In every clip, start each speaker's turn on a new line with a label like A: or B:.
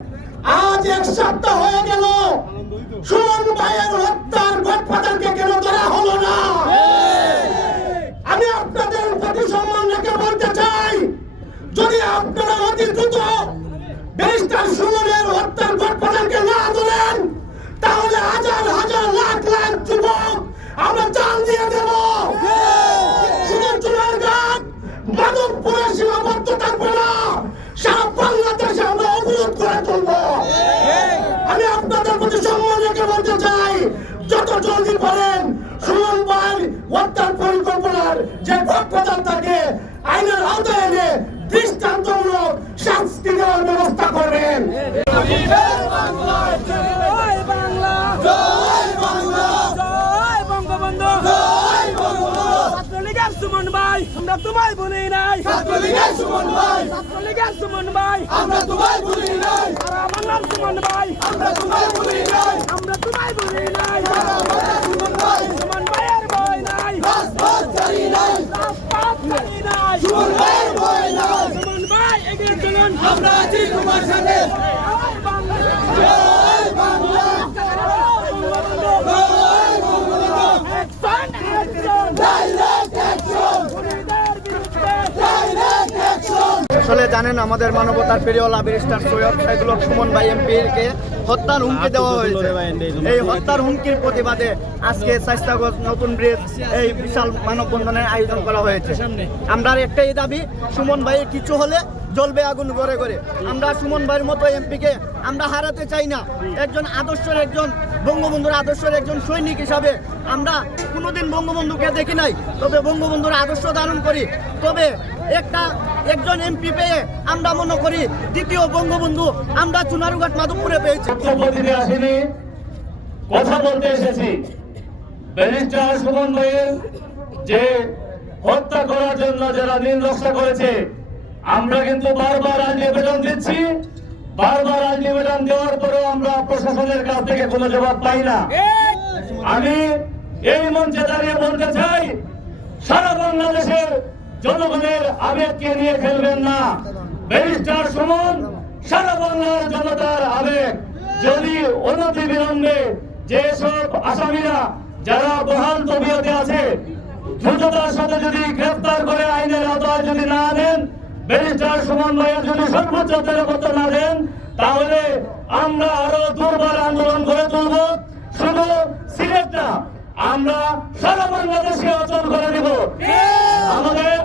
A: আজ এক সপ্তাহ হয়ে গেল। সুমন ভাইয়ের হত্যার গডফাদারকে কেন ধরা হলো না? আমি আপনাদের প্রতি সম্মান রেখে বলতে চাই যদি আপনারা অতি দ্রুত ব্যারিস্টার সুমনের হত্যার গডফাদারকে না ধরেন তাহলে হাজার হাজার লাখ লাখ যুবক আমরা চাল দিয়ে দেব। শুধু চুলার মাধবপুরে সীমাবদ্ধ জলদি পারেন। সুমন ভাই হত্যার পরিকল্পনার যে পক্ষপাত থাকে আইনের আওতায় এনে দৃষ্টান্তমূলক শাস্তি দেওয়ার ব্যবস্থা করবেন।
B: সুমন ভাই আমরা তোমায় বলি নাই।
A: সুমন ভাই
B: ছাত্রলীগের সুমন ভাই
A: আমরা তোমায় ভুলি নাই।
B: তারা আমার নাম সুমন ভাই
A: আমরা তোমায় ভুলি নাই।
B: আমরা তোমায় ভুলি নাই।
A: সুমন ভাই
B: সুমন ভাইয়ের ভয় নাই।
A: রাজপথ জানি নাই।
B: বাস জানি নাই।
A: সুমন ভাইয়ের ভয় নাই।
B: সুমন ভাই এগিয়ে চলুন।
A: আমরা আছি তোমার সাথে।
C: আসলে জানেন আমাদের মানবতার প্রিয়লা ব্যারিস্টার সৈয়দ সাইদুল সুমন ভাই এমপিকে হত্যার হুমকি দেওয়া হয়েছে। এই হত্যার হুমকির প্রতিবাদে আজকে স্বাস্থ্যগত নতুন ব্রিজ এই বিশাল মানববন্ধনের আয়োজন করা হয়েছে। আমরা একটাই দাবি সুমন ভাইয়ের কিছু হলে জ্বলবে আগুন গড়ে গড়ে আমরা সুমন ভাইয়ের মতো এমপিকে আমরা হারাতে চাই না। একজন আদর্শের একজন বঙ্গবন্ধুর আদর্শের একজন সৈনিক হিসাবে আমরা কোনোদিন বঙ্গবন্ধুকে দেখি নাই। তবে বঙ্গবন্ধুর আদর্শ ধারণ করি। তবে একটা একজন এমপি পেয়ে আমরা মনে করি দ্বিতীয় বঙ্গবন্ধু আমরা চুনারুঘাট মাধবপুরে পেয়েছি।
D: কথা বলতে এসেছি। ব্যারিস্টার সুমন ভাইয়ের যে হত্যা করার জন্য যারা নীল নকশা করেছে আমরা কিন্তু বারবার আইন নিবেদন দিচ্ছি। বারবার আজ নিবেদন দেওয়ার পরেও আমরা প্রশাসনের কাছ থেকে কোনো জবাব পাই না। আমি এই মঞ্চে দাঁড়িয়ে বলতে চাই সারা বাংলাদেশের জনগণের আবেগকে নিয়ে খেলবেন না। ব্যারিস্টার সুমন, সারা বাংলার জনতার আবেগ। যদি অনতি বিলম্বে যেসব আসামিরা, যারা বহাল তবিয়তে আছে, দ্রুততার সাথে যদি গ্রেফতার করে আইনের আওতায় যদি না আনেন ব্যারিস্টার সুমন ভাইয়ের যদি সর্বোচ্চ নিরাপত্তা না দেন, তাহলে আমরা আরও দুর্বার আন্দোলন করে তুলব। শুধু সিলেট না আমরা সারা বাংলাদেশে অচল করে দিব। আমাদের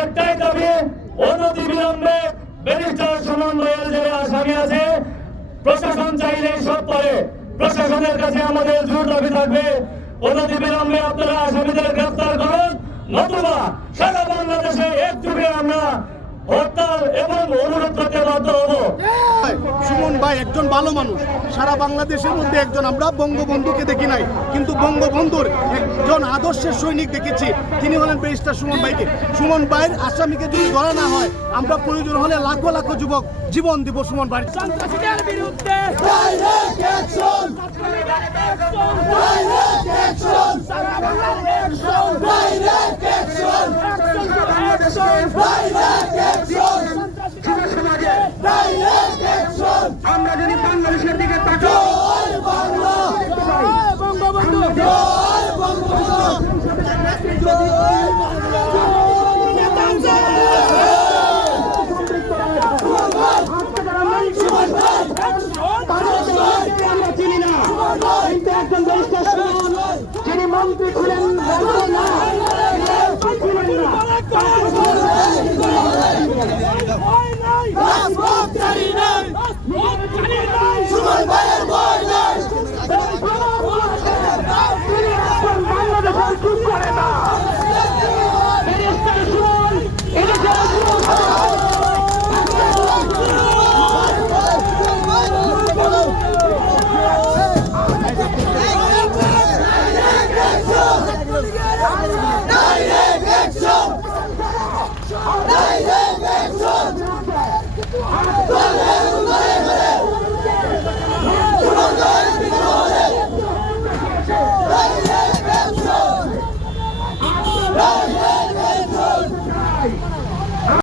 D: একটাই দাবি, অনতি বিলম্বে ব্যারিস্টার সুমন ভাইয়ের যে আসামি আছে। প্রশাসন চাইলে সব পারে। প্রশাসনের কাছে আমাদের জোর দাবি থাকবে। অনতি বিলম্বে আপনারা আসামিদের গ্রেফতার করুন, নতুবা সারা বাংলাদেশে একযোগে আমরা হরতাল এবং অনুরোধ করতে বাধ্য হব।
E: সুমন ভাই, একজন ভালো মানুষ। সারা বাংলাদেশের মধ্যে একজন আমরা বঙ্গবন্ধুকে দেখি নাই, কিন্তু বঙ্গবন্ধুর একজন আদর্শের সৈনিক দেখেছি। তিনি হলেন ব্যারিস্টার সুমন ভাইকে। সুমন ভাইয়ের আসামিকে যদি ধরা না হয়, আমরা প্রয়োজন হলে লাখো লাখো যুবক জীবন দিব সুমন ভাই